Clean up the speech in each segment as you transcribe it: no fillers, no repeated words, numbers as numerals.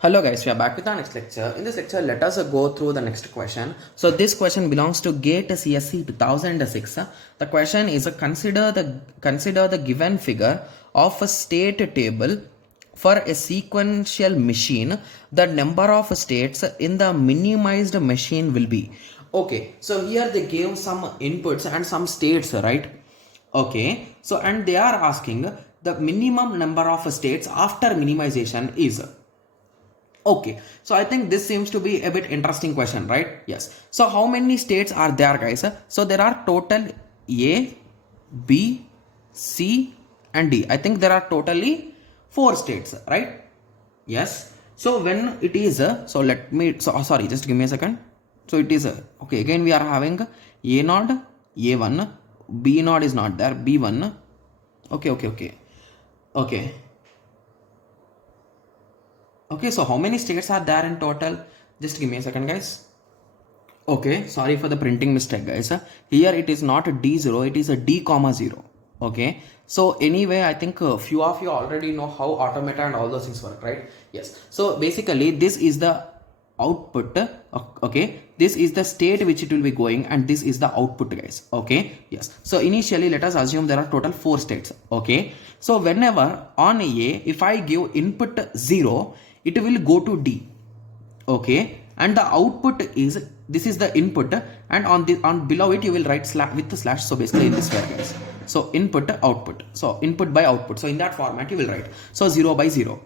Hello guys, we are back with our next lecture. In this lecture, let us go through the next question. So this question belongs to GATE CSC 2006. The question is consider the given figure of a state table for a sequential machine. The number of states in the minimized machine will be. Okay, so here they gave some inputs and some states, right? Okay, so and they are asking the minimum number of states after minimization is. Okay, so I think this seems to be a bit interesting question, right? Yes. So how many states are there, guys? So there are total A, B, C, and D. I think there are totally 4 states, right? Yes. So when it is, so let me, so sorry, just give me a second. So it is, okay, again we are having A node, A1, B node is not there, B1. Okay. Okay, so how many states are there in total? Just give me a second, guys. Okay, sorry for the printing mistake, guys. Here it is not a D0, it is a D comma 0. Okay, so anyway, I think a few of you already know how automata and all those things work, right? Yes, so basically this is the output. Okay, this is the state which it will be going, and this is the output, guys. Okay, yes, so initially let us assume there are total 4 states. Okay, so whenever on A, if I give input 0, it will go to D. Okay, and the output is, this is the input, and on below it you will write with the slash. So basically in this way, guys, so input output, so input by output, so in that format you will write, so 0 by 0.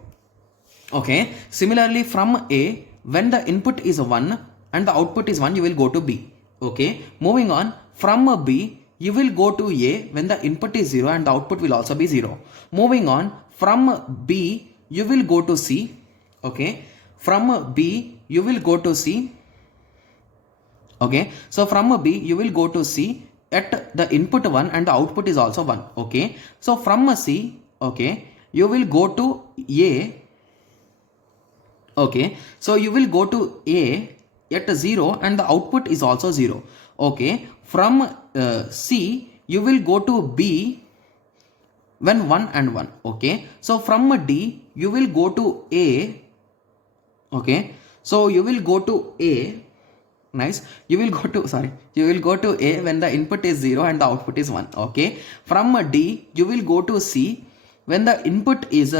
Okay, similarly from A, when the input is 1 and the output is 1, you will go to B. Okay, moving on, from B you will go to A when the input is 0 and the output will also be 0. Moving on, from B you will go to C. Okay, from B you will go to C. Okay, so from B you will go to C at the input 1 and the output is also 1. Okay, so from C, okay, you will go to A. Okay, so you will go to A at 0 and the output is also 0. Okay, from C you will go to B when 1 and 1. Okay, so from D you will go to A. Okay, so you will go to A. Nice, you will go to A when the input is 0 and the output is 1. Okay, from D you will go to C when the input is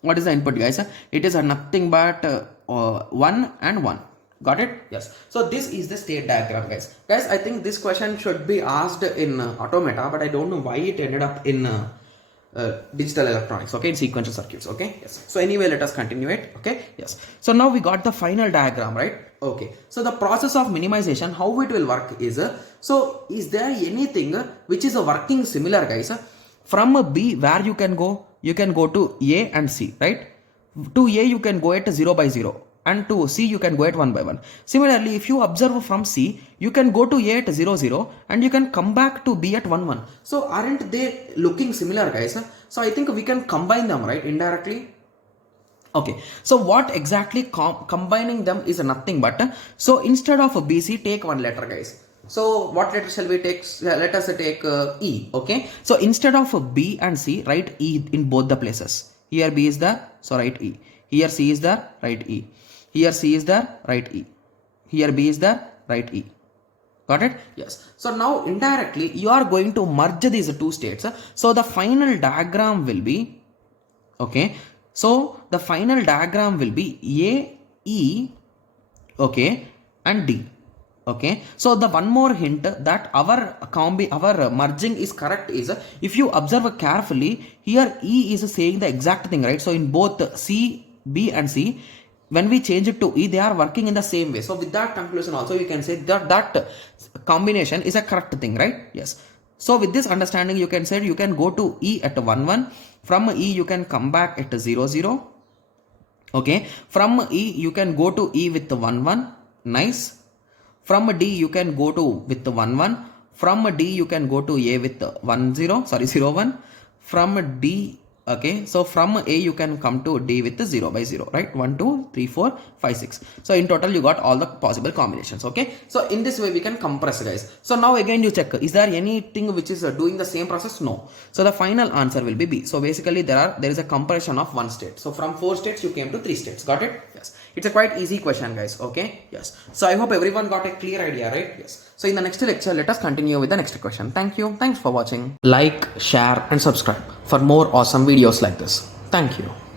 what is the input, guys? It is nothing but 1 and 1. Got it? Yes. So this is the state diagram, guys. I think this question should be asked in automata, but I don't know why it ended up in digital electronics. Okay, in sequential circuits. Okay, yes. So anyway, let us continue it. Okay, yes. So now we got the final diagram, right? Okay, so the process of minimization, how it will work is, so is there anything which is working similar, guys? From B, where you can go to A and C, right? To A you can go at 0 by 0, and to C you can go at 1 by 1. Similarly, if you observe from C, you can go to A at 0 0 and you can come back to B at 1 1. So aren't they looking similar, guys? So I think we can combine them, right, indirectly. Okay, so what exactly combining them is nothing but, so instead of BC, take one letter, guys. So what letter shall we take? Let us take E. Okay, so instead of B and C, write E in both the places. Here B is there, so write E. Here C is there, write E. Here C is there, write E. Here B is there, write E. Got it? Yes. So now indirectly you are going to merge these two states. So the final diagram will be, okay, so the final diagram will be A, E, okay, and D. Okay, so the one more hint that our merging is correct is, if you observe carefully, here E is saying the exact thing, right? So in both C, B and C, when we change it to E, they are working in the same way. So with that conclusion also, you can say that combination is a correct thing, right? Yes. So with this understanding, you can say you can go to E at 1 1. From E you can come back at 0 0. Okay, from E you can go to E with 1 1. Nice. From D you can go to with 1 1. From D you can go to A with 0 1. From D, Okay, so from A you can come to D with the 0 by 0, right? 1, 2, 3, 4, 5, 6. So in total you got all the possible combinations. Okay, so in this way we can compress, guys. So now again you check, is there anything which is doing the same process? No. So the final answer will be B. So basically there is a compression of one state. So from 4 states you came to 3 states. Got it? Yes. It's a quite easy question, guys. Okay, yes. So I hope everyone got a clear idea, right? Yes. So in the next lecture, let us continue with the next question. Thank you. Thanks for watching. Like, share and subscribe for more awesome videos like this. Thank you.